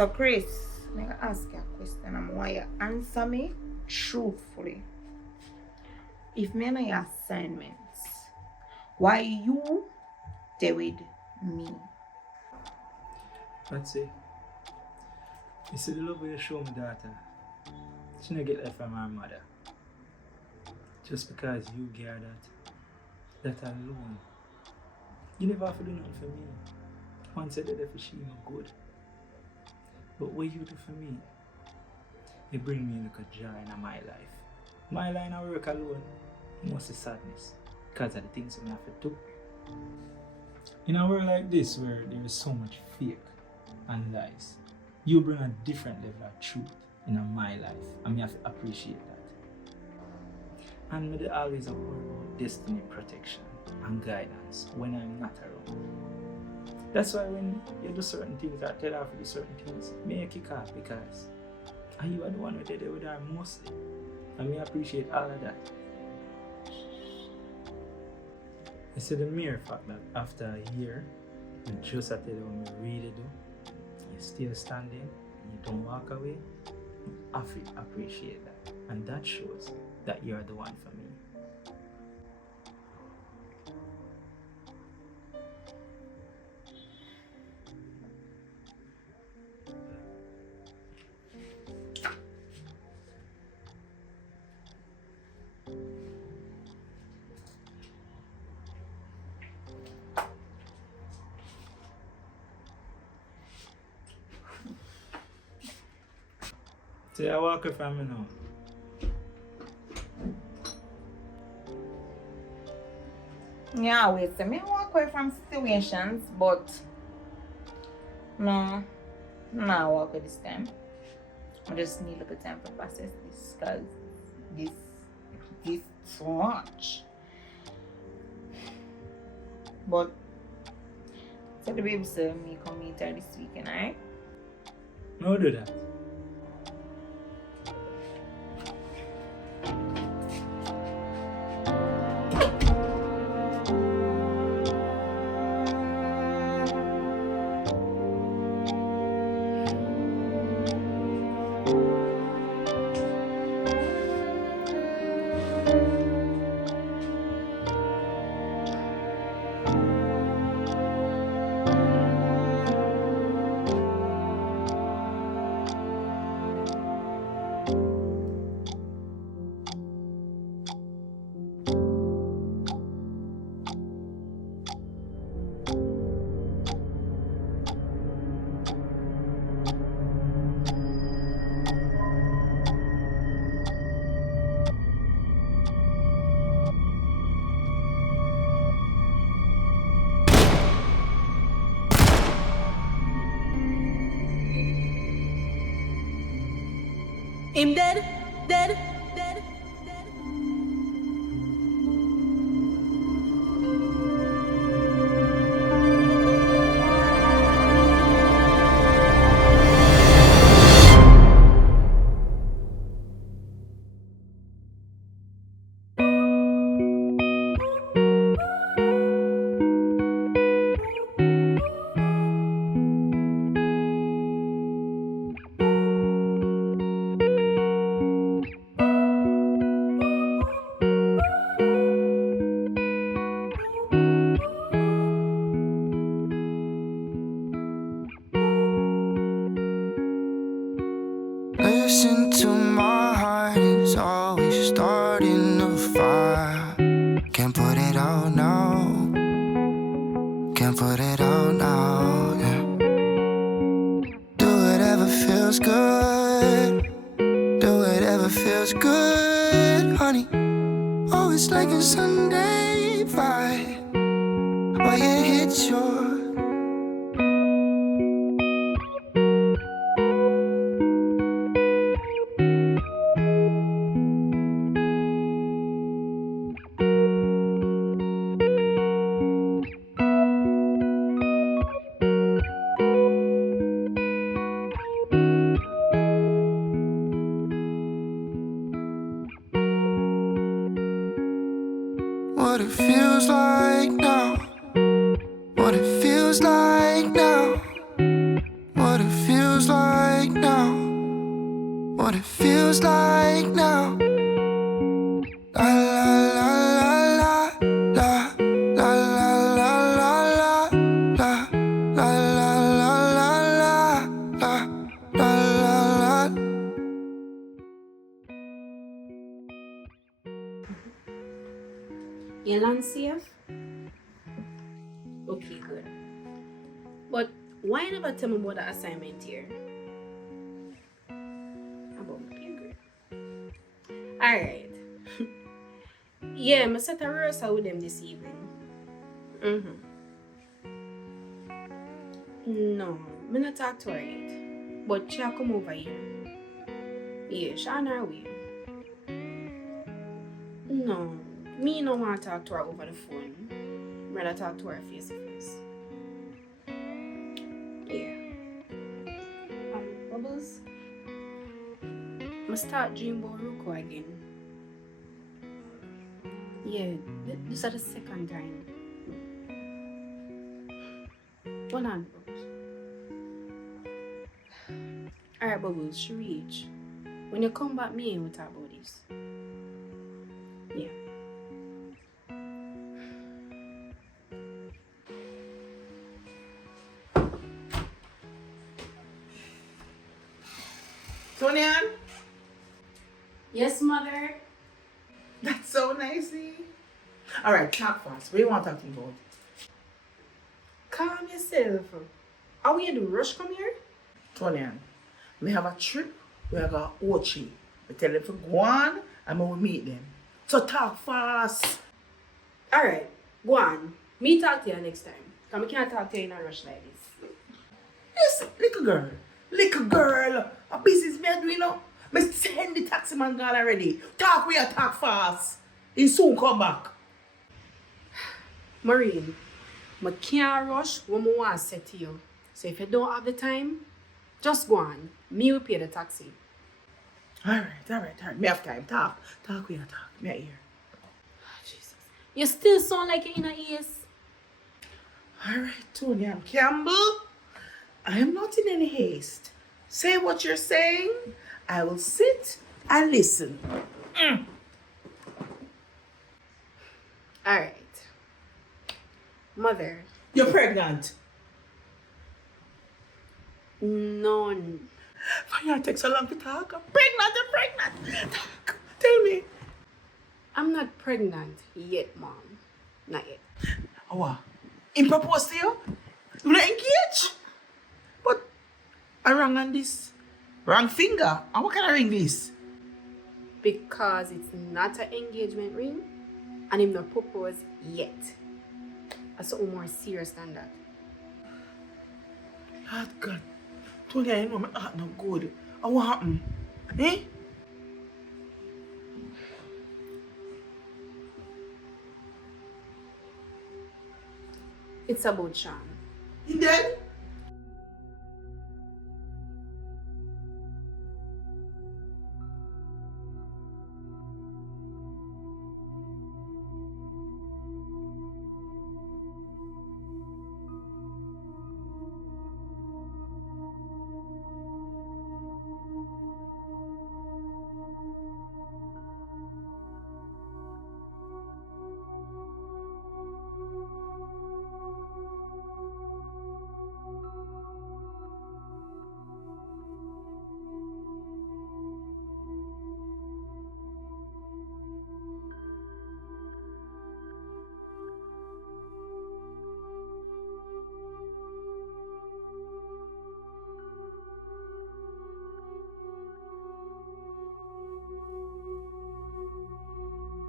So Chris, I'm gonna ask you a question. I want you to answer me truthfully. If me and your assignments, why you stay with me? That's it. You see the love you show my daughter. She not get that from her mother. Just because you give her that alone. You never have to do nothing for me. Once I did that for she, I'm good. But what you do for me, it bring me like a joy in my life. My line of work alone, mostly sadness. Because of the things I have to do. In a world like this where there is so much fake and lies, you bring a different level of truth in my life, and me have to appreciate that. And me always worry about destiny protection and guidance when I'm not around. That's why when you do certain things, I tell her to do certain things, me kick off because you are the one who did it with her mostly. And me appreciate all of that. You see the mere fact that after a year, you just tell you what me really do, you're still standing, and you don't walk away, I appreciate that. And that shows that you're the one for me. So I walk away from me now. Yeah, always say me walk away from situations, but no walk away this time. I just need a little time to process this because this too much. But so the baby said me come meet her this weekend, alright? No, do that. I'm dead. Listen to my heart, it's always starting a fire. Can't put it out now. Can't put it out now, yeah. Do whatever feels good. Do whatever feels good, honey. Oh, it's like a Sunday vibe. Oh, you hit your what it feels like now, what it feels feels like now. What it feels like now. La la la la la la la la la la la la la la la la la la la. You land safe? Okay, good. But why you never tell me about the assignment here? About my pay grade. Alright. Yeah, I set a rehearsal with them this evening. No, I not talk to her yet. But she'll come over here. Yeah, she's on her way. No, me no want to talk to her over the phone. Rather talk to her face to face. Yeah. Bubbles? I start dreaming about Ruko again. Yeah, this is the second time. Hold on, Bubbles. Alright, Bubbles, she reach. When you come back, me and we'll talk about this. Yeah. Tonian, Yes, mother. that's so nicey. All right, talk fast. What do you want to talk about? Calm yourself. Are we in the rush come here? Tonian, we have a trip. We are going to Ochi. We tell them to go on and we will meet them. So talk fast. Alright, go on. Me talk to you next time. Because I can't talk to you in a rush like this. Yes, little girl, a business man, you know. Me send the taxi man gone already. Talk we are talk fast. He soon come back. Maureen, I can't rush when I want to say to you. So if you don't have the time, just go on. Me will pay the taxi. All right. Me have time. Talk we are talk. Me here. Jesus. You still sound like you're in a ears. All right, Tony and Campbell. I am not in any haste. Say what you're saying. I will sit and listen. Alright. Mother. You're pregnant. None. Why you take so long to talk? I'm pregnant. Talk. Tell me. I'm not pregnant yet, Mom. Not yet. Oh, what? He proposed to you? You're not engaged? But I rang on this. Wrong finger. And what kind of ring this? Because it's not an engagement ring and him not propose yet. That's something more serious than that. Oh, God. Tony, I know my heart not good. And what happened? Eh? It's about Sean. He dead?